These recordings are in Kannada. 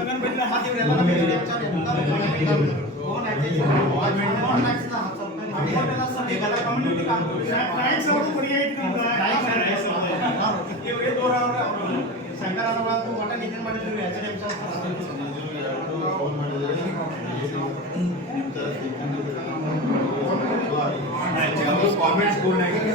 videos ಭಾಳ ಹೆಲ್ಪ್ ಮತ್ತೆ ಇವರೆಲ್ಲ ನಮಗೆ video ಹಚ್ಚಾರ, ಎಲ್ಲ phone ಹಚ್ಚಿ, phone ಹಚ್ಚಿದ ಹತ್ತು ರೂಪಾಯಿ ಮಾಡಿ. ಈಗೆಲ್ಲ community ಇವ್ರಿಗೆ ದೂರ ಅವ್ರ ಶಂಕರ ಅನ್ನೋದು ಒಟ್ಟ ನಿದ್ದೆ ಮಾಡಿದ್ರು ಎಚ್ ಡಿ ಎಂ ಕಾನ್ವೆಂಟ್ ಸ್ಕೂಲ್ನಾಗ ಸನ್ನಿವೇಶ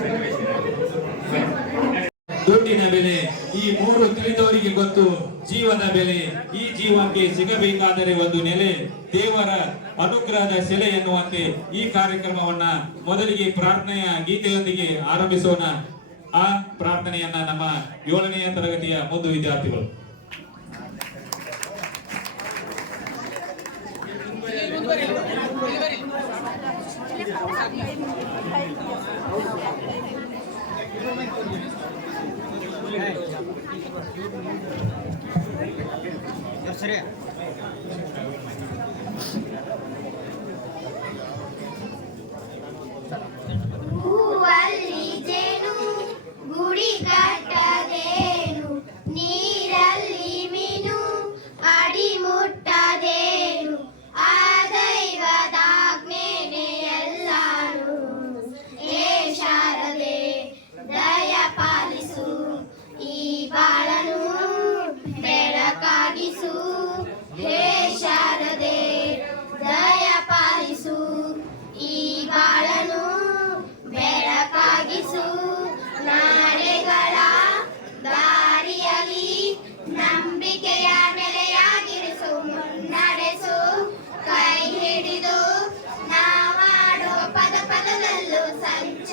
ದುಡ್ಡಿನ ಬೆಲೆ ಈ ಮೂರು ತಿಳಿದವರಿಗೆ ಗೊತ್ತು. ಜೀವನ ಬೆಲೆ ಈ ಜೀವಕ್ಕೆ ಸಿಗಬೇಕಾದರೆ ಒಂದು ನೆಲೆ. ದೇವರ ಅನುಗ್ರಹದ ಸೆಲೆ ಎನ್ನುವಂತೆ ಈ ಕಾರ್ಯಕ್ರಮವನ್ನ ಮೊದಲಿಗೆ ಪ್ರಾರ್ಥನೆಯ ಗೀತೆಯೊಂದಿಗೆ ಆರಂಭಿಸೋಣ. ಆ ಪ್ರಾರ್ಥನೆಯನ್ನ ನಮ್ಮ ಏಳನೆಯ ತರಗತಿಯ ಮುದ್ದು ವಿದ್ಯಾರ್ಥಿಗಳು. ಸರಿ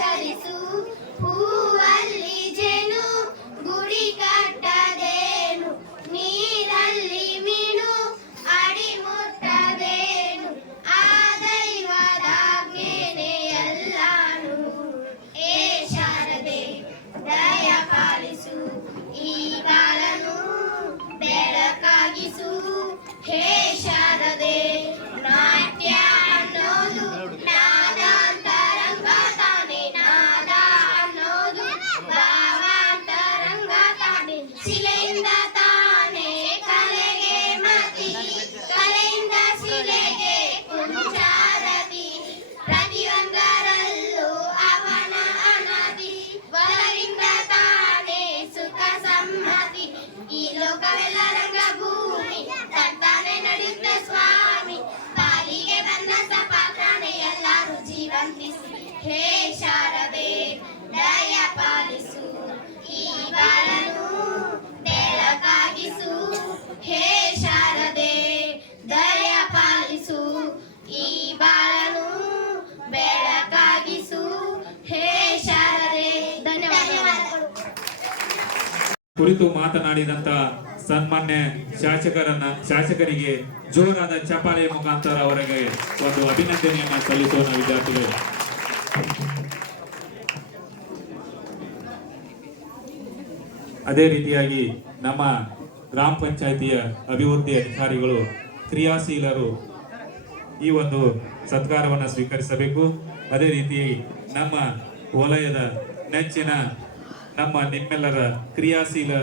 ಸಂಚರಿಸು ಲೋಕವೆಲ್ಲ ರಂಗಭೂಮಿ. ತಂತಾನೆ ನಡೆಯುತ್ತ ಸ್ವಾಮಿ. ಪಾಲಿಗೆ ಬಂದಂತ ಸಪಾತ್ರಾಣೆ ಎಲ್ಲರೂ ಜೀವಂತಿಸಿ. ಹೇ ಶಾರದೆ ದಯ ಪಾಲಿಸು ಕುರಿತು ಮಾತನಾಡಿದಂತ ಸನ್ಮಾನ್ಯ ಶಾಸಕರನ್ನ, ಶಾಸಕರಿಗೆ ಜೋರಾದ ಚಪಾಲೆ ಮುಖಾಂತರ ಅವರಿಗೆ ಒಂದು ಅಭಿನಂದನೆಯನ್ನ ಸಲ್ಲಿಸೋಣ ವಿದ್ಯಾರ್ಥಿಗಳು. ಅದೇ ರೀತಿಯಾಗಿ ನಮ್ಮ ಗ್ರಾಮ ಪಂಚಾಯಿತಿಯ ಅಭಿವೃದ್ಧಿ ಅಧಿಕಾರಿಗಳು, ಕ್ರಿಯಾಶೀಲರು ಈ ಒಂದು ಸತ್ಕಾರವನ್ನು ಸ್ವೀಕರಿಸಬೇಕು. ಅದೇ ರೀತಿ ನಮ್ಮ ವಲಯದ ನೆಚ್ಚಿನ ನಮ್ಮ ನಿಮ್ಮೆಲ್ಲರ ಕ್ರಿಯಾಶೀಲ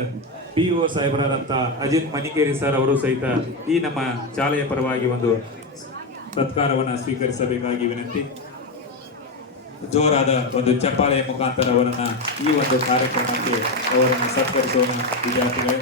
ಪಿ ಒ ಸಾಹೇಬರಾದಂಥ ಅಜಿತ್ ಮಣಿಕೇರಿ ಸರ್ ಅವರು ಸಹಿತ ಈ ನಮ್ಮ ಶಾಲೆಯ ಪರವಾಗಿ ಒಂದು ಸತ್ಕಾರವನ್ನು ಸ್ವೀಕರಿಸಬೇಕಾಗಿ ವಿನಂತಿ. ಜೋರಾದ ಒಂದು ಚಪ್ಪಾಳೆಯ ಮುಖಾಂತರ ಅವರನ್ನ ಈ ಒಂದು ಕಾರ್ಯಕ್ರಮಕ್ಕೆ ಅವರನ್ನು ಸತ್ಕರಿಸೋಣ, ವಿದ್ಯಾರ್ಥಿಗಳೇ.